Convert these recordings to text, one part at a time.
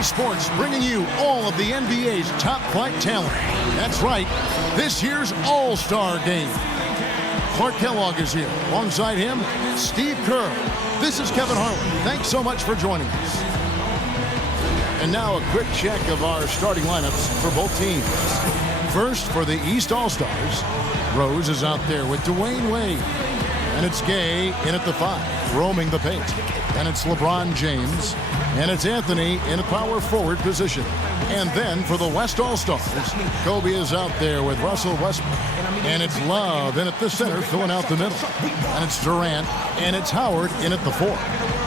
EA Sports bringing you all of the NBA's top flight talent. That's right, this year's All-Star Game. Clark Kellogg is here. Alongside him, Steve Kerr. This is Kevin Harlan. Thanks so much for joining us. And now a quick check of our starting lineups for both teams. First, for the East All-Stars, Rose is out there with Dwayne Wade. And it's Gay in at the 5, roaming the paint. And it's LeBron James. And it's Anthony in a power forward position. And then for the West All-Stars, Kobe is out there with Russell Westbrook. And it's Love in at the center, filling out the middle. And it's Durant. And it's Howard in at the 4.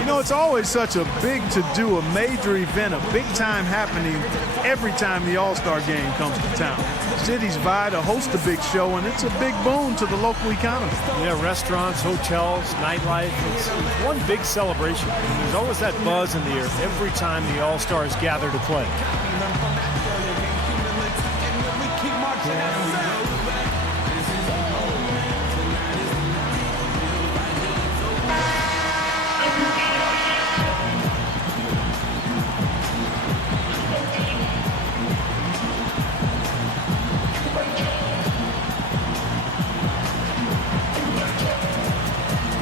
You know, it's always such a big to-do, a major event, a big-time happening every time the All-Star Game comes to town. Cities vie to host a big show, and it's a big boon to the local economy. Yeah, restaurants, hotels, nightlife, it's one big celebration. There's always that buzz in the air every time the All-Stars gather to play.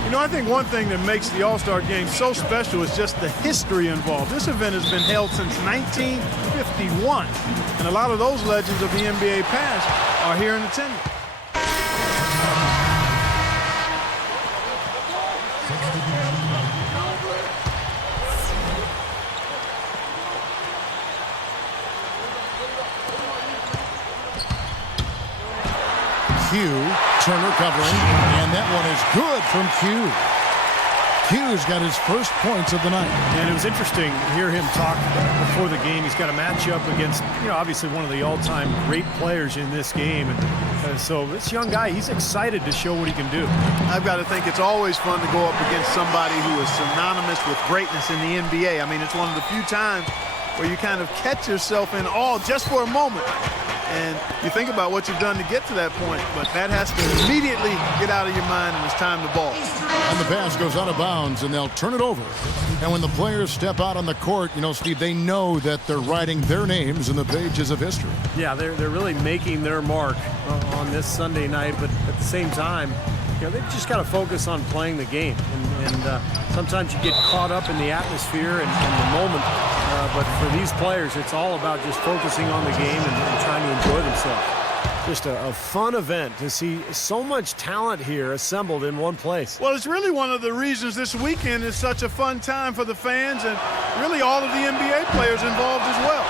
You know, I think one thing that makes the All-Star Game so special is just the history involved. This event has been held since 1951, and a lot of those legends of the NBA past are here in attendance. Turner covering, and that one is good from Q. Q's got his first points of the night. And it was interesting to hear him talk before the game. He's got a matchup against, obviously one of the all-time great players in this game. And so this young guy, he's excited to show what he can do. I've got to think it's always fun to go up against somebody who is synonymous with greatness in the NBA. I mean, it's one of the few times where you kind of catch yourself in awe just for a moment. And you think about what you've done to get to that point, but that has to immediately get out of your mind, and it's time to ball. And the pass goes out of bounds, and they'll turn it over. And when the players step out on the court, Steve, they know that they're writing their names in the pages of history. Yeah, they're really making their mark on this Sunday night, but at the same time, they've just got to focus on playing the game. And sometimes you get caught up in the atmosphere and the moment. But for these players, it's all about just focusing on the game and trying to enjoy themselves. Just a fun event to see so much talent here assembled in one place. Well, it's really one of the reasons this weekend is such a fun time for the fans and really all of the NBA players involved as well.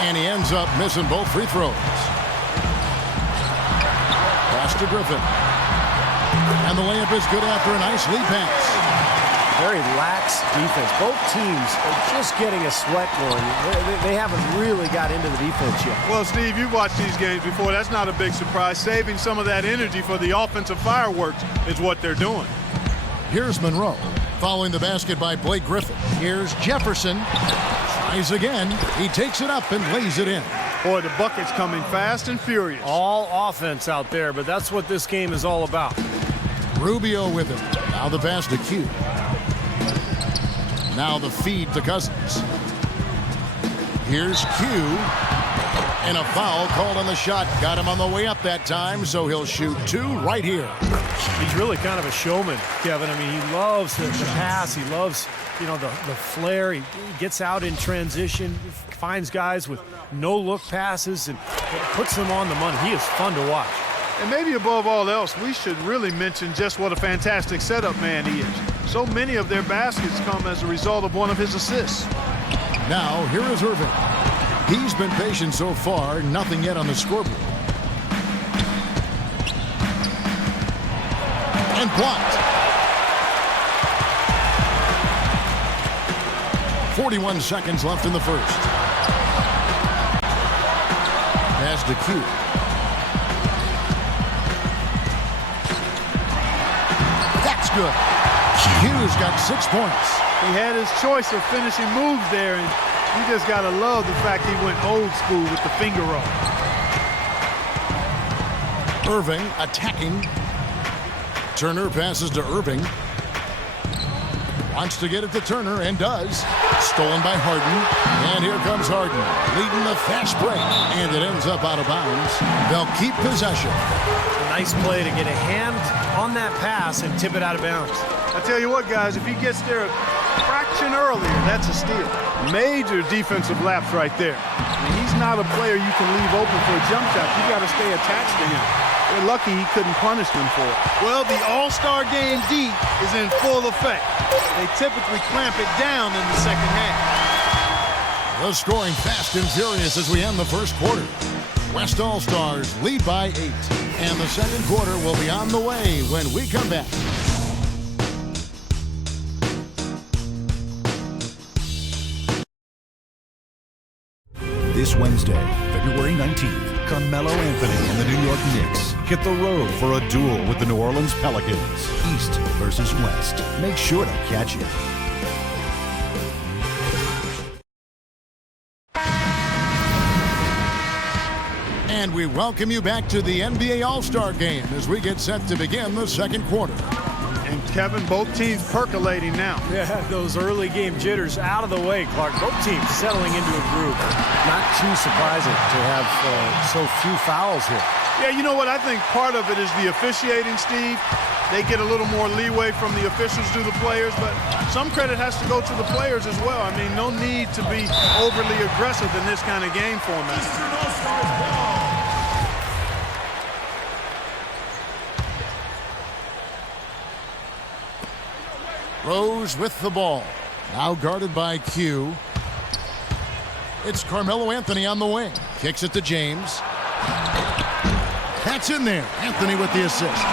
And he ends up missing both free throws. Pass to Griffin. And the layup is good after a nice lead pass. Very lax defense. Both teams are just getting a sweat going. They haven't really got into the defense yet. Well, Steve, you've watched these games before. That's not a big surprise. Saving some of that energy for the offensive fireworks is what they're doing. Here's Monroe. Following the basket by Blake Griffin. Here's Jefferson. Tries again. He takes it up and lays it in. Boy, the bucket's coming fast and furious. All offense out there, but that's what this game is all about. Rubio with him. Now the pass to Q. Now the feed to Cousins. Here's Q. And a foul called on the shot. Got him on the way up that time, so he'll shoot 2 right here. He's really kind of a showman, Kevin. I mean, he loves the pass. He loves, the flair. He gets out in transition, finds guys with no-look passes, and puts them on the money. He is fun to watch. And maybe above all else, we should really mention just what a fantastic setup man he is. So many of their baskets come as a result of one of his assists. Now, here is Irving. He's been patient so far, nothing yet on the scoreboard. And blocked. 41 seconds left in the first. Pass to Q. That's good. Q's got 6 points. He had his choice of finishing moves there, and you just got to love the fact he went old school with the finger roll. Irving attacking. Turner passes to Irving. Wants to get it to Turner and does. Stolen by Harden. And here comes Harden leading the fast break. And it ends up out of bounds. They'll keep possession. Nice play to get a hand on that pass and tip it out of bounds. I tell you what, guys, if he gets there a fraction earlier, that's a steal. Major defensive lapse right there. I mean, he's not a player you can leave open for a jump shot. You got to stay attached to him. They're lucky he couldn't punish them for it. Well, the All-Star Game D is in full effect. They typically clamp it down in the second half. The scoring fast and furious as we end the first quarter. West All-Stars lead by 8. And the second quarter will be on the way when we come back. This Wednesday, February 19th, Carmelo Anthony and the New York Knicks hit the road for a duel with the New Orleans Pelicans, East versus West. Make sure to catch it. And we welcome you back to the NBA All-Star Game as we get set to begin the second quarter. And Kevin, both teams percolating now. Yeah, those early game jitters out of the way, Clark. Both teams settling into a groove. Not too surprising to have so few fouls here. Yeah, you know what? I think part of it is the officiating, Steve. They get a little more leeway from the officials to the players, but some credit has to go to the players as well. I mean, no need to be overly aggressive in this kind of game format. Rose with the ball. Now guarded by Q. It's Carmelo Anthony on the wing. Kicks it to James. That's in there. Anthony with the assist.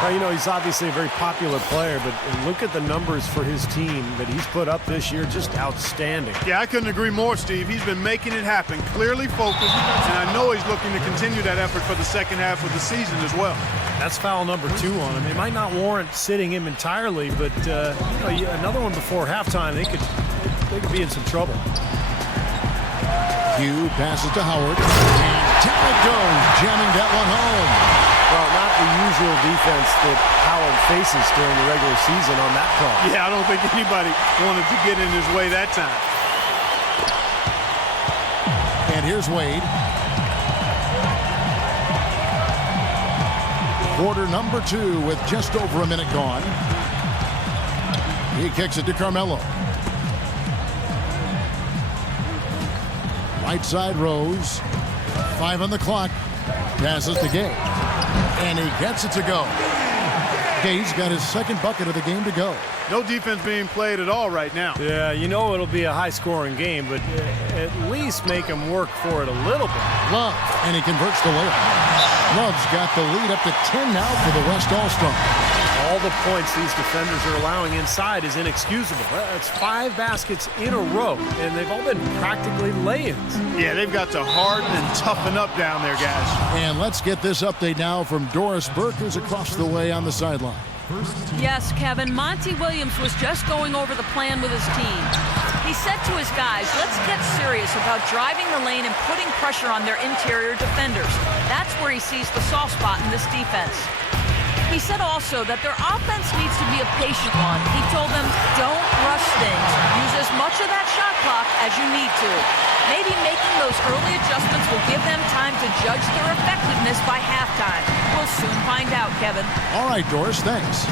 Well, you know, he's obviously a very popular player, but look at the numbers for his team that he's put up this year. Just outstanding. Yeah, I couldn't agree more, Steve. He's been making it happen. Clearly focused, and I know he's looking to continue that effort for the second half of the season as well. That's foul number 2 on him. It might not warrant sitting him entirely, but you know, another one before halftime, they could be in some trouble. Q passes to Howard, and down it goes, jamming that one home. Well, not the usual defense that Howard faces during the regular season on that call. Yeah, I don't think anybody wanted to get in his way that time. And here's Wade. Quarter number 2 with just over a minute gone. He kicks it to Carmelo. Right side Rose. 5 on the clock. Passes to Gay. And he gets it to go. Gay's got his second bucket of the game to go. No defense being played at all right now. Yeah, you know it'll be a high-scoring game, but at least make him work for it a little bit. Love, and he converts the layup. Love's got the lead up to 10 now for the West All-Star. All the points these defenders are allowing inside is inexcusable. It's 5 baskets in a row, and they've all been practically lay-ins. Yeah, they've got to harden and toughen up down there, guys. And let's get this update now from Doris Burke, who's across the way on the sideline. Yes, Kevin, Monty Williams was just going over the plan with his team. He said to his guys, let's get serious about driving the lane and putting pressure on their interior defenders. That's where he sees the soft spot in this defense. He said also that their offense needs to be a patient one. He told them, don't rush things. Use as much of that shot clock as you need to. Maybe making those early adjustments will give them time to judge their effectiveness by halftime. We'll soon find out, Kevin. All right, Doris, thanks.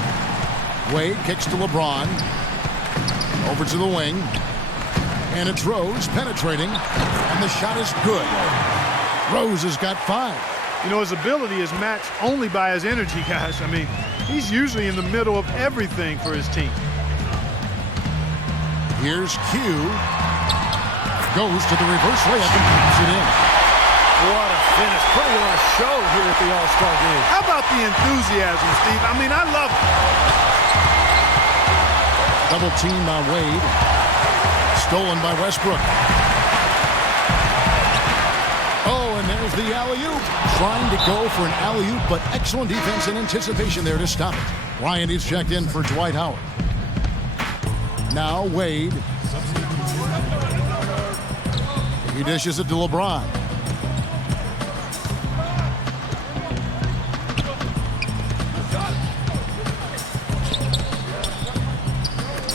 Wade kicks to LeBron. Over to the wing. And it's Rose penetrating. And the shot is good. Rose has got 5. You know, his ability is matched only by his energy, guys. I mean, he's usually in the middle of everything for his team. Here's Q. Goes to the reverse layup and pops it in. What a finish. Putting on a show here at the All-Star game. How about the enthusiasm, Steve? I mean, I love it. Double team by Wade. Stolen by Westbrook. Oh, and there's the alley-oop. Trying to go for an alley-oop, but excellent defense and anticipation there to stop it. Ryan is checked in for Dwight Howard. Now Wade. He dishes it to LeBron.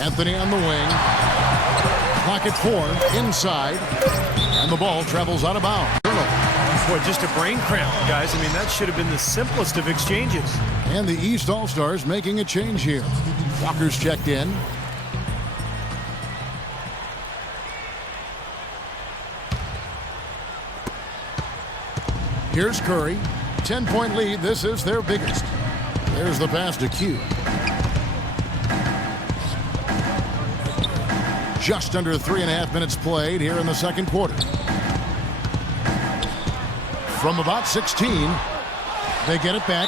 Anthony on the wing. Clock at 4, inside. And the ball travels out of bounds. Boy, just a brain cramp, guys. I mean, that should have been the simplest of exchanges. And the East All-Stars making a change here. Walker's checked in. Here's Curry. 10-point lead. This is their biggest. There's the pass to Q. Just under 3.5 minutes played here in the second quarter. From about 16, they get it back.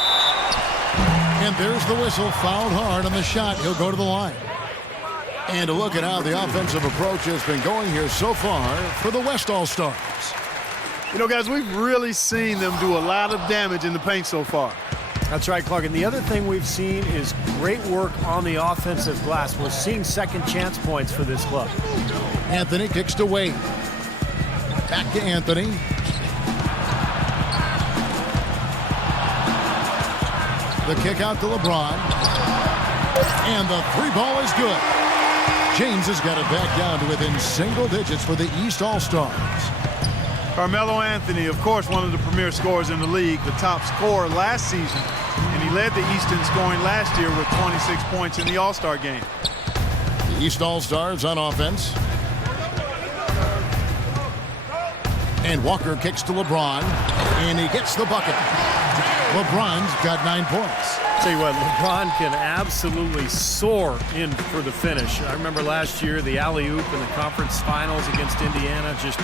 And there's the whistle. Fouled hard on the shot. He'll go to the line. And a look at how the offensive approach has been going here so far for the West All-Stars. You know, guys, we've really seen them do a lot of damage in the paint so far. That's right, Clark. And the other thing we've seen is great work on the offensive glass. We're seeing second chance points for this club. Anthony kicks to Wade. Back to Anthony. The kick out to LeBron. And the three ball is good. James has got it back down to within single digits for the East All-Stars. Carmelo Anthony, of course, one of the premier scorers in the league, the top scorer last season, and he led the East in scoring last year with 26 points in the All-Star game. The East All-Stars on offense. And Walker kicks to LeBron, and he gets the bucket. LeBron's got 9 points. Tell you what, LeBron can absolutely soar in for the finish. I remember last year the alley-oop in the conference finals against Indiana, just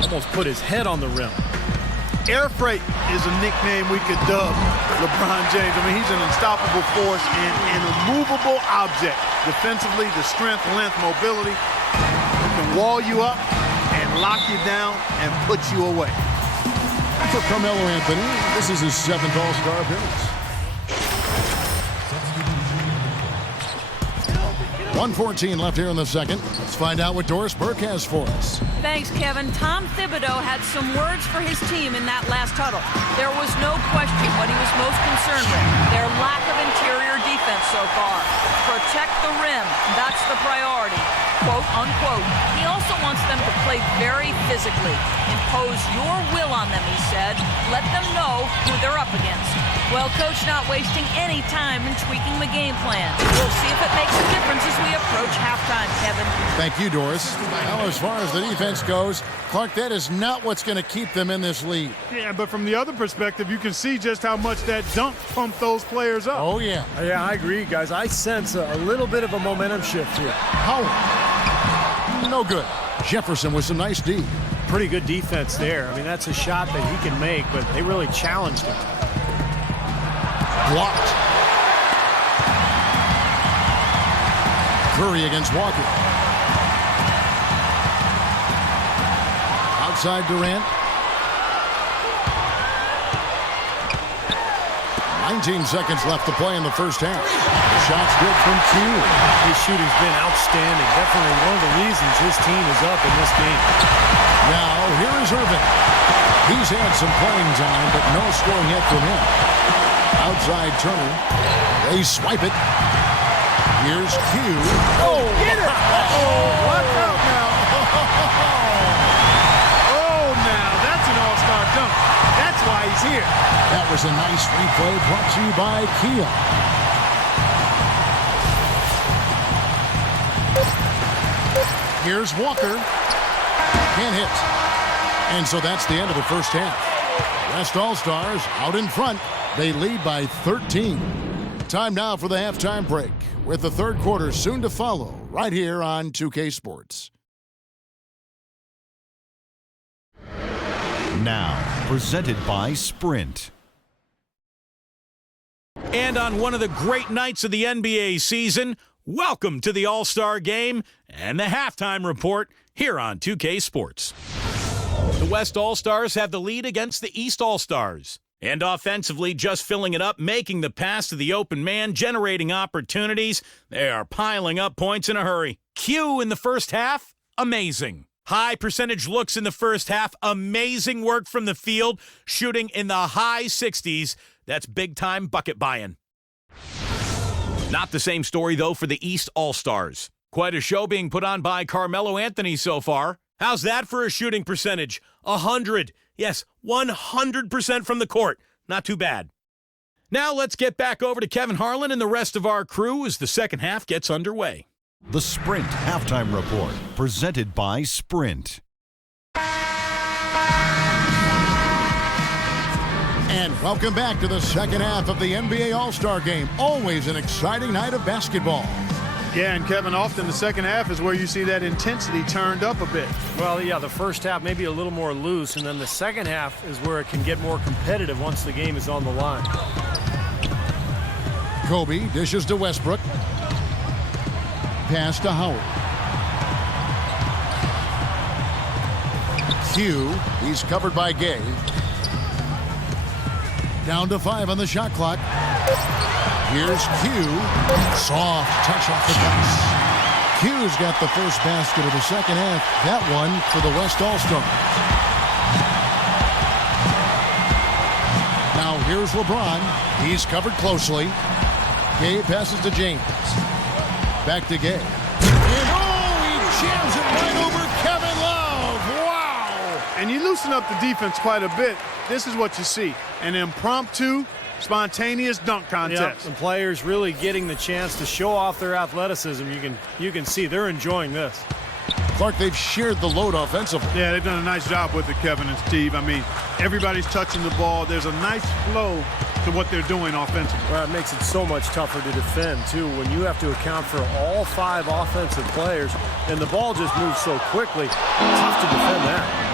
almost put his head on the rim. Air freight is a nickname we could dub LeBron James. I mean, he's an unstoppable force and an immovable object. Defensively, the strength, length, mobility. He can wall you up and lock you down and put you away. For Carmelo Anthony, this is his 7th All-Star appearance. 1:14 left here in the second. Let's find out what Doris Burke has for us. Thanks, Kevin. Tom Thibodeau had some words for his team in that last huddle. There was no question what he was most concerned with, their lack of interior defense so far. Protect the rim. That's the priority. Quote, unquote. He also wants them to play very physically. Impose your will on them, he said. Let them know who they're up against. Well, Coach not wasting any time in tweaking the game plan. We'll see if it makes a difference as we approach halftime, Kevin. Thank you, Doris. Now, as far as the defense goes, Clark, that is not what's going to keep them in this lead. Yeah, but from the other perspective, you can see just how much that dunk pumped those players up. Oh, yeah. Yeah, I agree, guys. I sense a little bit of a momentum shift here. Howard. No good. Jefferson with some nice D. Pretty good defense there. I mean, that's a shot that he can make, but they really challenged him. Blocked. Curry against Walker. Outside Durant. 19 seconds left to play in the first half. The shot's good from Q. His shooting's been outstanding. Definitely one of the reasons his team is up in this game. Now, here is Irving. He's had some playing time, but no scoring yet from him. Outside Turner. They swipe it. Here's Q. Oh, get it! Uh-oh, watch out now. Oh, now, that's an all-star dunk. That's why he's here. That was a nice replay brought to you by Kia. Here's Walker. Can't hit. And so that's the end of the first half. West All-Stars out in front. They lead by 13. Time now for the halftime break, with the third quarter soon to follow, right here on 2K Sports. Now, presented by Sprint. And on one of the great nights of the NBA season, welcome to the All-Star Game and the Halftime Report here on 2K Sports. The West All-Stars have the lead against the East All-Stars. And offensively, just filling it up, making the pass to the open man, generating opportunities. They are piling up points in a hurry. Q in the first half, amazing. High percentage looks in the first half, amazing work from the field, shooting in the high 60s. That's big-time bucket buying. Not the same story, though, for the East All-Stars. Quite a show being put on by Carmelo Anthony so far. How's that for a shooting percentage? 100. Yes, 100% from the court. Not too bad. Now let's get back over to Kevin Harlan and the rest of our crew as the second half gets underway. The Sprint Halftime Report, presented by Sprint. And welcome back to the second half of the NBA All-Star Game. Always an exciting night of basketball. Yeah, and Kevin, often the second half is where you see that intensity turned up a bit. Well, yeah, the first half maybe a little more loose, and then the second half is where it can get more competitive once the game is on the line. Kobe dishes to Westbrook. Pass to Howard. Q, he's covered by Gay. Down to 5 on the shot clock. Here's Q. Soft touch off the glass. Q's got the first basket of the second half. That one for the West All-Stars. Now here's LeBron. He's covered closely. Gay passes to James. Back to Gay. And he jams it right over Kevin Love. Wow! And you loosen up the defense quite a bit. This is what you see. An impromptu, spontaneous dunk contest. Yep, the players really getting the chance to show off their athleticism. You can see they're enjoying this. Clark, they've shared the load offensively. Yeah, they've done a nice job with it, Kevin and Steve. I mean, everybody's touching the ball. There's a nice flow to what they're doing offensively. Well, it makes it so much tougher to defend, too, when you have to account for all 5 offensive players, and the ball just moves so quickly. Tough to defend that.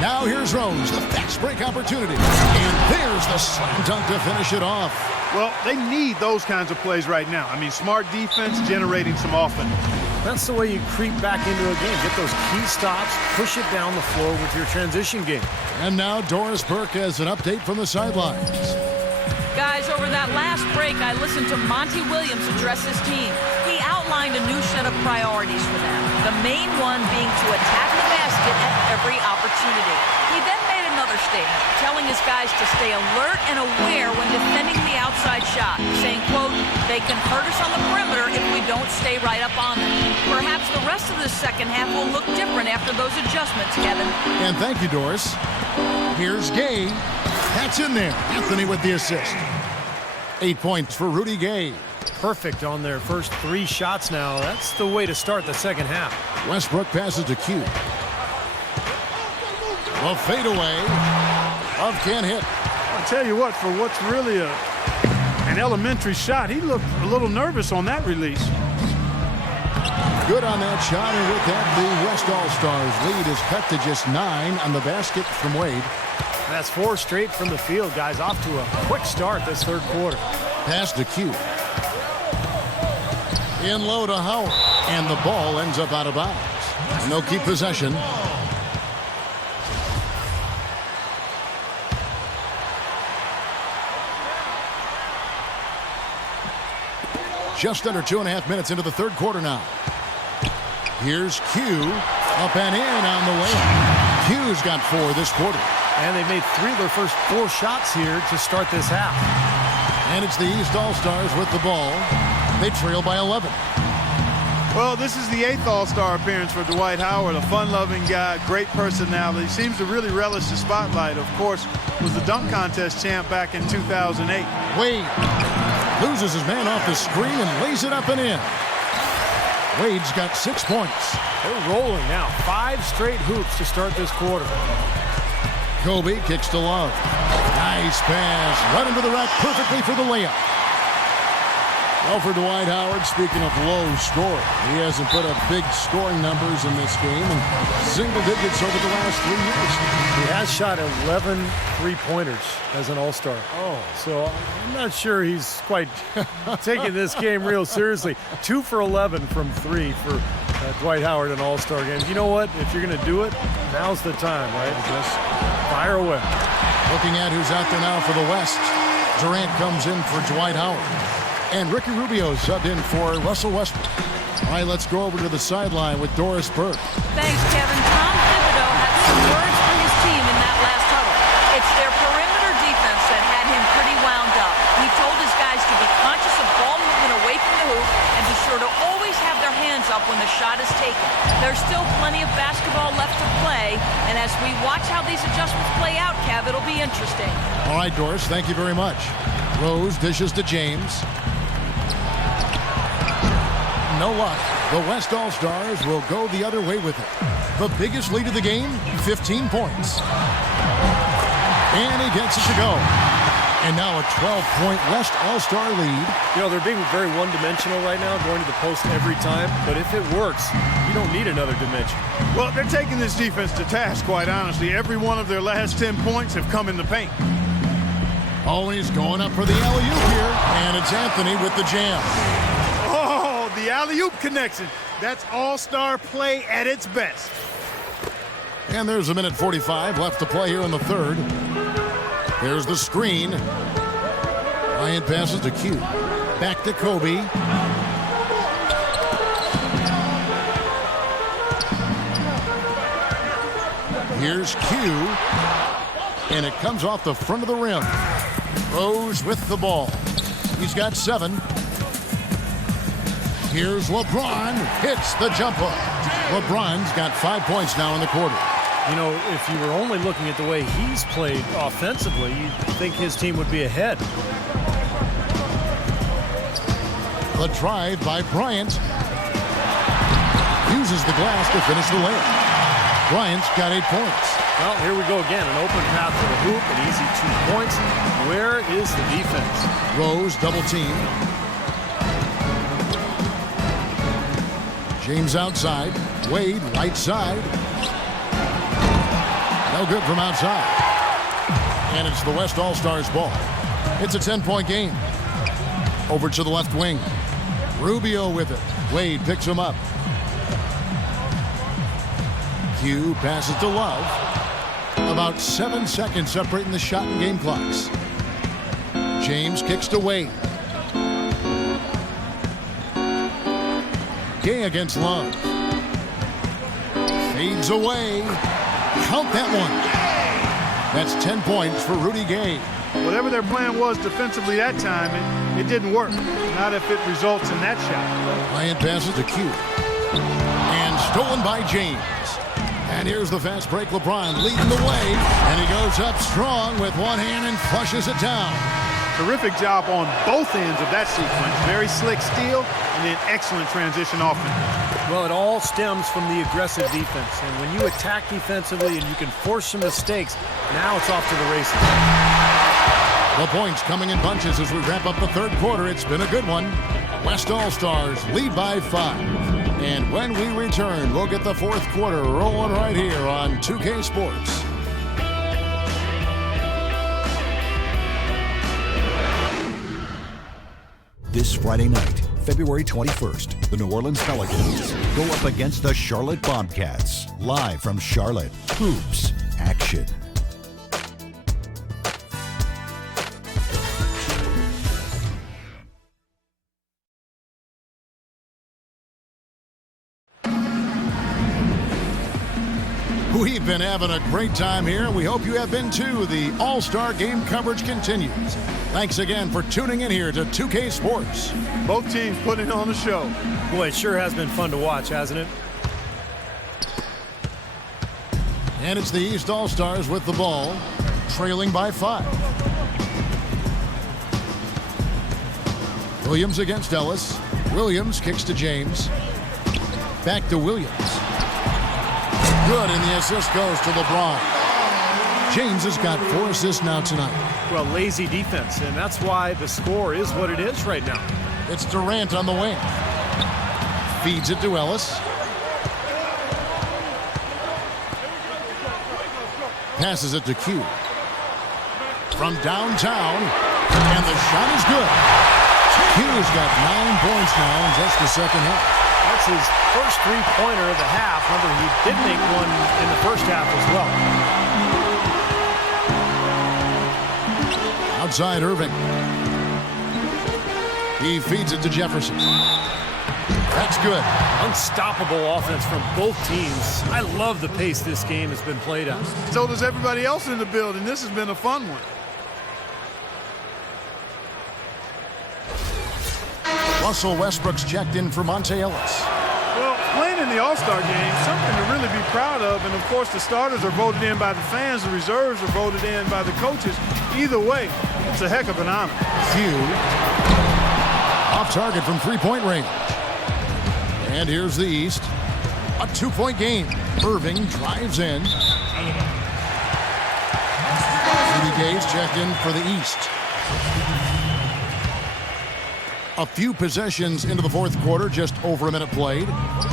Now here's Rose, the fast break opportunity. And there's the slam dunk to finish it off. Well, they need those kinds of plays right now. I mean, smart defense generating some offense. That's the way you creep back into a game. Get those key stops, push it down the floor with your transition game. And now Doris Burke has an update from the sidelines. Guys, over that last break, I listened to Monty Williams address his team. He outlined a new set of priorities for them, the main one being to attack the basket at every opportunity. He then made another statement, telling his guys to stay alert and aware when defending the outside shot, saying, quote, they can hurt us on the perimeter if we don't stay right up on them. Perhaps the rest of the second half will look different after those adjustments, Kevin. And thank you, Doris. Here's Gay. That's in there. Anthony with the assist. 8 points for Rudy Gay. Perfect on their first 3 shots now. That's the way to start the second half. Westbrook passes to Q. The fadeaway. Love can't hit. I'll tell you what, for what's really an elementary shot, he looked a little nervous on that release. Good on that shot, and with that, the West All-Stars lead is cut to just 9 on the basket from Wade. That's 4 straight from the field, guys. Off to a quick start this third quarter. Pass to Q. In low to Howard, and the ball ends up out of bounds. And they'll keep possession. Just under 2.5 minutes into the third quarter now. Here's Q, up and in on the way. Q's got 4 this quarter. And they made 3 of their first 4 shots here to start this half. And it's the East All-Stars with the ball. They trail by 11. Well, this is the 8th All-Star appearance for Dwight Howard, a fun-loving guy, great personality. Seems to really relish the spotlight. Of course, was the dunk contest champ back in 2008. Wade loses his man off the screen and lays it up and in. Wade's got 6 points. They're rolling now. 5 straight hoops to start this quarter. Kobe kicks to Love. Nice pass. Right into the rack perfectly for the layup. Well, for Dwight Howard, speaking of low scoring, he hasn't put up big scoring numbers in this game and single digits over the last 3 years. He has shot 11 3-pointers as an All-Star. So I'm not sure he's quite taking this game real seriously. 2 for 11 from 3 for Dwight Howard in All-Star games. You know what? If you're going to do it, now's the time, right? Just fire away. Looking at who's out there now for the West. Durant comes in for Dwight Howard. And Ricky Rubio subbed in for Russell Westbrook. All right, let's go over to the sideline with Doris Burke. Thanks, Kevin. Tom Thibodeau had some words for his team in that last huddle. It's their perimeter defense that had him pretty wound up. He told his guys to be conscious of ball movement away from the There's still plenty of basketball left to play, and as we watch how these adjustments play out, Kev, it'll be interesting. All right, Doris, thank you very much. Rose dishes to James. No luck. The West All-Stars will go the other way with it. The biggest lead of the game, 15 points. And he gets it to go. And now a 12-point West All-Star lead. You know, they're being very one-dimensional right now, going to the post every time. But if it works, you don't need another dimension. Well, they're taking this defense to task, quite honestly. Every one of their last 10 points have come in the paint. Oh, and he's going up for the alley-oop here. And it's Anthony with the jam. Oh, the alley-oop connection. That's all-star play at its best. And there's a minute 45 left to play here in the third. There's the screen. Bryant passes to Q. Back to Kobe. Here's Q. And it comes off the front of the rim. Rose with the ball. He's got 7. Here's LeBron. Hits the jumper. LeBron's got 5 points now in the quarter. You know, if you were only looking at the way he's played offensively, you'd think his team would be ahead. The drive by Bryant. Uses the glass to finish the layup. Bryant's got 8 points. Well, here we go again. An open path to the hoop, an easy 2 points. Where is the defense? Rose double team. James outside. Wade right side. No good from outside. And it's the West All-Stars ball. It's a 10-point game. Over to the left wing. Rubio with it. Wade picks him up. Q passes to Love. About 7 seconds separating the shot and game clocks. James kicks to Wade. Gay against Love. Fades away. Count that one. That's 10 points for Rudy Gay. Whatever their plan was defensively that time, it didn't work. Not if it results in that shot. Bryant passes to Q. And stolen by James. And here's the fast break. LeBron leading the way. And he goes up strong with one hand and flushes it down. Terrific job on both ends of that sequence. Very slick steal and then excellent transition offense. Well, it all stems from the aggressive defense. And when you attack defensively and you can force some mistakes, now it's off to the races. The points coming in bunches as we wrap up the third quarter. It's been a good one. West All-Stars lead by 5. And when we return, we'll get the fourth quarter rolling right here on 2K Sports. This Friday night, February 21st, the New Orleans Pelicans go up against the Charlotte Bobcats. Live from Charlotte, hoops action. We've been having a great time here, and we hope you have been too. The All-Star Game coverage continues. Thanks again for tuning in here to 2K Sports. Both teams putting on the show. Boy, it sure has been fun to watch, hasn't it? And it's the East All-Stars with the ball, trailing by 5. Williams against Ellis. Williams kicks to James. Back to Williams. Good, and the assist goes to LeBron. James has got 4 assists now tonight. Well, lazy defense, and that's why the score is what it is right now. It's Durant on the wing. Feeds it to Ellis. Passes it to Q. From downtown, and the shot is good. Q's got 9 points now in just the second half. That's his first three-pointer of the half. Remember, he did make one in the first half as well. Outside Irving. He feeds it to Jefferson. That's good. Unstoppable offense from both teams. I love the pace this game has been played at. So does everybody else in the building. This has been a fun one. Russell Westbrook's checked in for Monte Ellis. Well, playing in the All-Star game, something to really be proud of. And, of course, the starters are voted in by the fans. The reserves are voted in by the coaches. Either way, it's a heck of an honor. Few off target from three-point range. And here's the East. A two-point game. Irving drives in. Rudy Gay's checked in for the East. A few possessions into the fourth quarter, just over a minute played.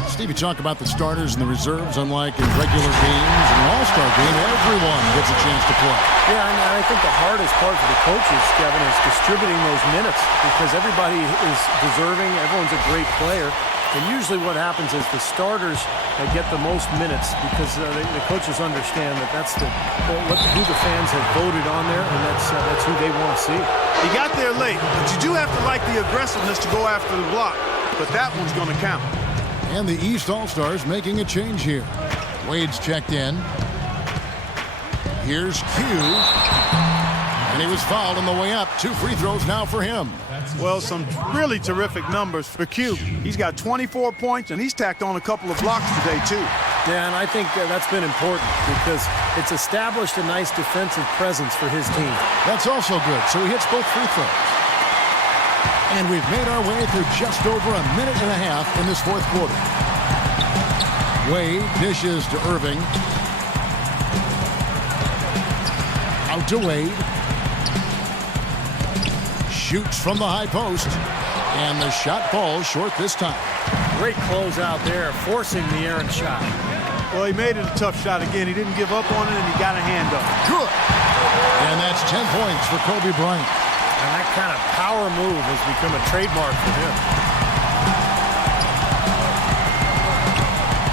Steve, you talk about the starters and the reserves, unlike in regular games. In an All-Star game, everyone gets a chance to play. Yeah, and I think the hardest part for the coaches, Kevin, is distributing those minutes because everybody is deserving. Everyone's a great player. And usually what happens is the starters get the most minutes because the coaches understand that that's who the fans have voted on there, and that's who they want to see. He got there late, but you do have to like the aggressiveness to go after the block. But that one's going to count. And the East All-Stars making a change here. Wade's checked in. Here's Q. And he was fouled on the way up. 2 free throws now for him. Well, some really terrific numbers for Q. He's got 24 points, and he's tacked on a couple of blocks today, too. Yeah, and I think that's been important because it's established a nice defensive presence for his team. That's also good. So he hits both free throws. And we've made our way through just over a minute and a half in this fourth quarter. Wade dishes to Irving. Out to Wade. Shoots from the high post. And the shot falls short this time. Great close out there, forcing the errant shot. Well, he made it a tough shot again. He didn't give up on it, and he got a hand up. Good. And that's 10 points for Kobe Bryant. And that kind of power move has become a trademark for him.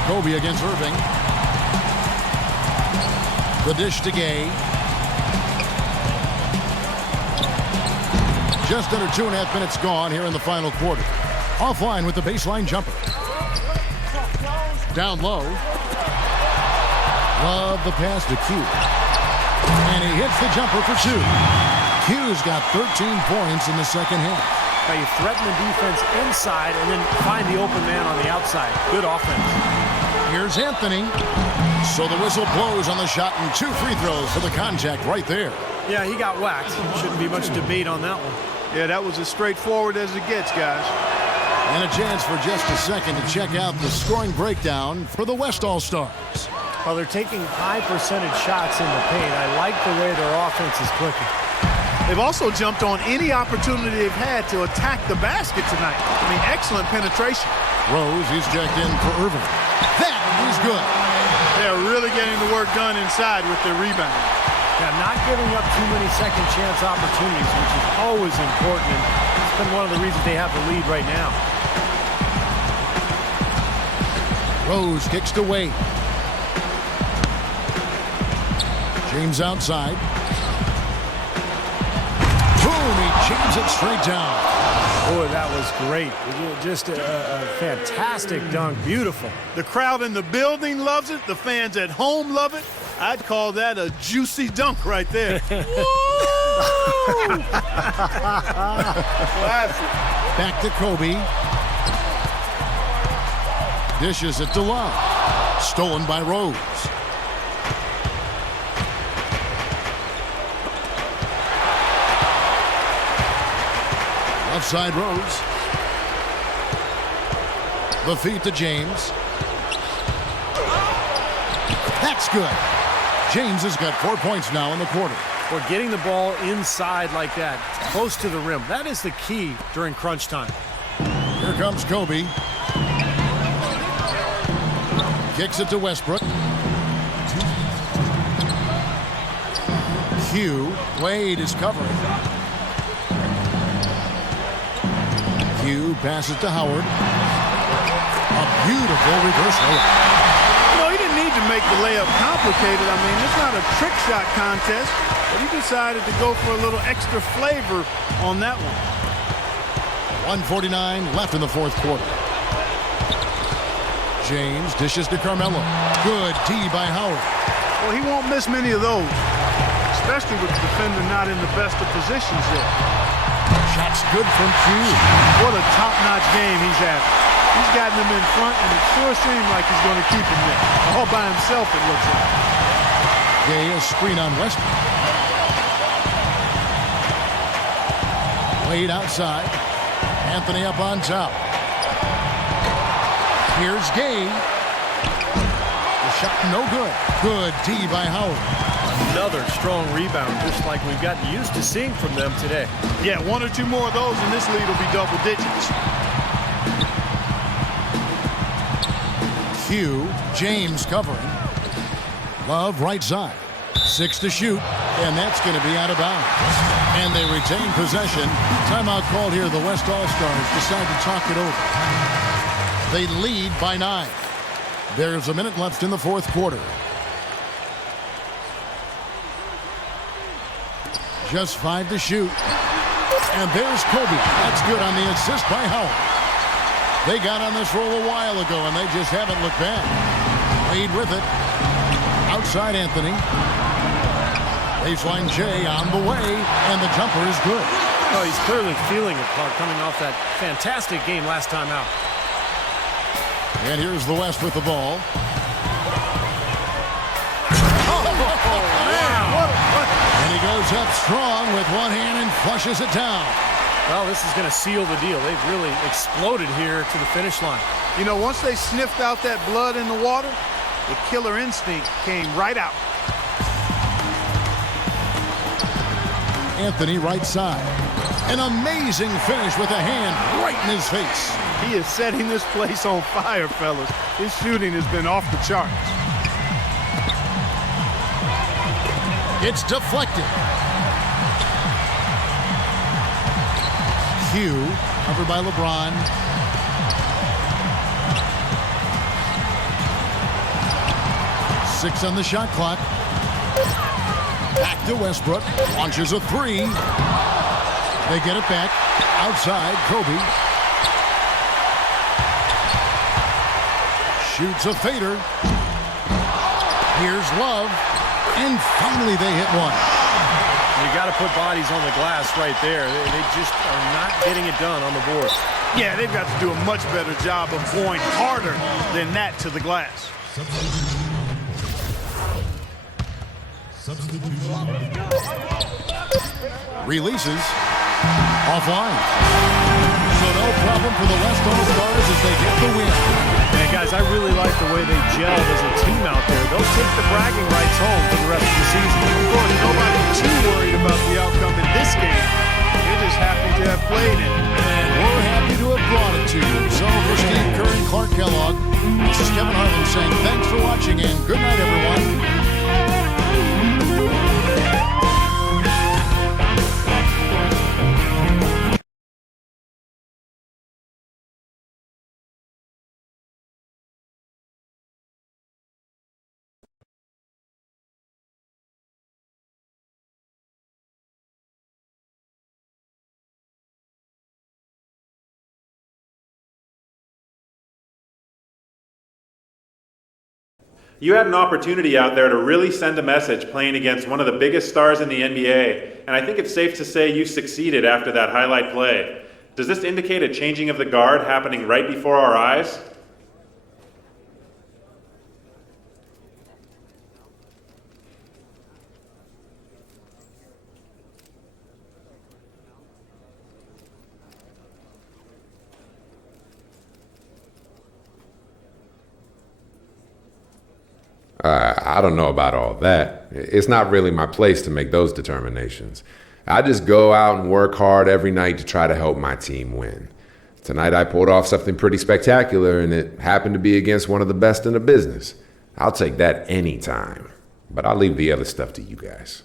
Kobe against Irving. The dish to Gay. Just under 2.5 minutes gone here in the final quarter. Offline with the baseline jumper. Down low. Love the pass to Q. And he hits the jumper for 2. Q's got 13 points in the second half. Now you threaten the defense inside and then find the open man on the outside. Good offense. Here's Anthony. So the whistle blows on the shot and 2 free throws for the contact right there. Yeah, he got whacked. Shouldn't be much debate on that one. Yeah, that was as straightforward as it gets, guys. And a chance for just a second to check out the scoring breakdown for the West All-Stars. Well, they're taking high percentage shots in the paint. I like the way their offense is clicking. They've also jumped on any opportunity they've had to attack the basket tonight. I mean, excellent penetration. Rose, he's checked in for Irving. That is good. They're really getting the work done inside with their rebound. Yeah, not giving up too many second chance opportunities, which is always important. And it's been one of the reasons they have the lead right now. Rose kicks to Wade. James outside. Boom, he jams it straight down. Boy, that was great. Just a fantastic dunk. Beautiful. The crowd in the building loves it. The fans at home love it. I'd call that a juicy dunk right there. Back to Kobe. Dishes it to Love. Stolen by Rose. Left side Rose. The feed to James. That's good. James has got 4 points now in the quarter. We're getting the ball inside like that, close to the rim. That is the key during crunch time. Here comes Kobe. Kicks it to Westbrook. Q. Wade is covering. Q passes to Howard. A beautiful reverse layup. No, he didn't need to make the layup complicated. I mean, it's not a trick shot contest, but he decided to go for a little extra flavor on that one. 1:49 left in the fourth quarter. James dishes to Carmelo. Good D by Howard. Well, he won't miss many of those, especially with the defender not in the best of positions there. Shot's good from Q. What a top-notch game he's having. He's gotten him in front, and it sure seems like he's going to keep him there. All by himself, it looks like. Gay, a screen on Westbrook. Wade outside. Anthony up on top. Here's Gay. The shot no good. Good D by Howard. Another strong rebound, just like we've gotten used to seeing from them today. Yeah, one or two more of those, and this lead will be double digits. Hugh, James covering. Love right side. 6 to shoot, and that's going to be out of bounds. And they retain possession. Timeout called here. The West All-Stars decide to talk it over. They lead by 9. There's a minute left in the fourth quarter. Just 5 to shoot. And there's Kobe. That's good on the assist by Howard. They got on this roll a while ago, and they just haven't looked back. Wade with it. Outside Anthony. Baseline Jay on the way, and the jumper is good. Oh, he's clearly feeling it, Clark, coming off that fantastic game last time out. And here's the West with the ball. And he goes up strong with one hand and flushes it down. Well, this is going to seal the deal. They've really exploded here to the finish line. You know, once they sniffed out that blood in the water, the killer instinct came right out. Anthony right side. An amazing finish with a hand right in his face. He is setting this place on fire, fellas. His shooting has been off the charts. It's deflected. Hugh, covered by LeBron. Six on the shot clock. Back to Westbrook. Launches a three. They get it back. Outside, Kobe. Shoots a fader. Here's Love. And finally they hit one. You got to put bodies on the glass right there. They just are not getting it done on the board. Yeah, they've got to do a much better job of going harder than that to the glass. Releases. Offline. So no problem for the West All-Stars as they get the win. And guys, I really like the way they gelled as a team out there. They'll take the bragging rights home for the rest of the season. Of course, nobody's too worried about the outcome in this game. They're just happy to have played it. And we're happy to have brought it to you. So for Steve Kerr and Clark Kellogg, this is Kevin Harlan saying thanks for watching and good night, everyone. You had an opportunity out there to really send a message playing against one of the biggest stars in the NBA, and I think it's safe to say you succeeded after that highlight play. Does this indicate a changing of the guard happening right before our eyes? I don't know about all that. It's not really my place to make those determinations. I just go out and work hard every night to try to help my team win. Tonight I pulled off something pretty spectacular, and it happened to be against one of the best in the business. I'll take that anytime, but I'll leave the other stuff to you guys.